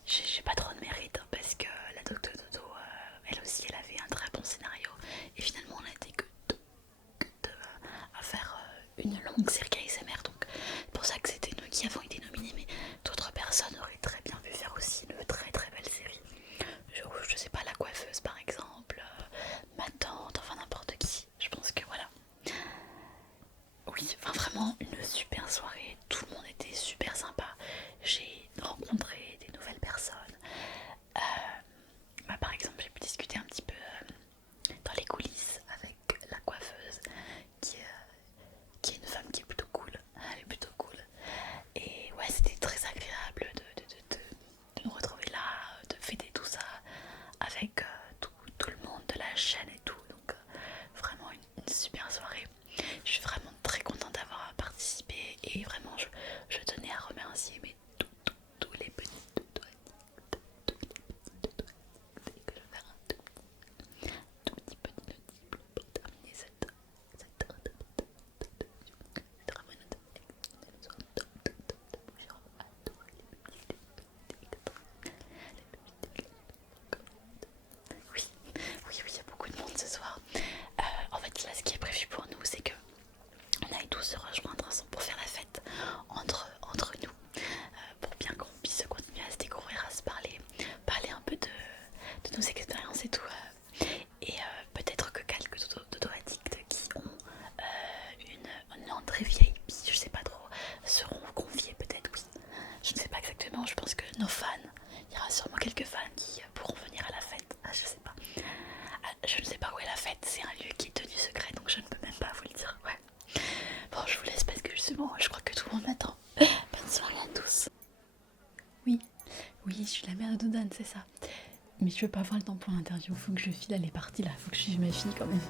j'ai pas trop de mérite hein, parce que la Docteur Dodo, elle aussi, elle avait un très bon scénario et finalement, on a été que deux à faire une longue série ASMR, donc c'est pour ça que c'était nous qui avons été nominés, mais d'autres personnes auraient très bien pu faire aussi une très belle série. Je sais pas, la coiffeuse par exemple, ma tante, enfin n'importe qui. Je pense que voilà. Oui, enfin vraiment une super soirée, tout le monde était super sympa. J'ai rencontré des nouvelles personnes. Par exemple, j'ai pu discuter un petit peu dans les coulisses avec la coiffeuse qui est une femme qui est plutôt cool. Elle est plutôt cool. Et ouais, c'était très agréable de nous retrouver là, de fêter tout ça avec tout le monde de la chaîne et tout. Donc vraiment une super soirée. Je suis vraiment très contente d'avoir participé et vraiment je tenais à remercier mes tous les petits doigts que je vais faire un tout petit notible pour terminer cette très bonne note. Oui, il y a beaucoup de monde ce soir. En fait, là, ce qui est prévu pour nous, c'est que on aille tous se rejoindre ensemble pour faire la fête entre nous, pour bien qu'on puisse continuer à se découvrir, à se parler un peu de nos expériences et tout. Et peut-être que quelques dodo-addicts qui ont une entrée VIP, je sais pas trop, seront conviés peut-être, oui. Je ne sais pas exactement, je pense que nos fans, il y aura sûrement quelques fans qui pourront venir à la fête. Ah, je sais pas. Je ne sais pas où est la fête, c'est un lieu qui est tenu secret, donc je ne peux même pas vous le dire. Ouais. Bon, je vous laisse parce que justement, je crois que tout le monde m'attend. Bonne soirée à tous. Oui, je suis la mère de Dodan, c'est ça. Mais je veux pas avoir le temps pour l'interview, faut que je file, elle est partie là, faut que je suive ma fille quand même.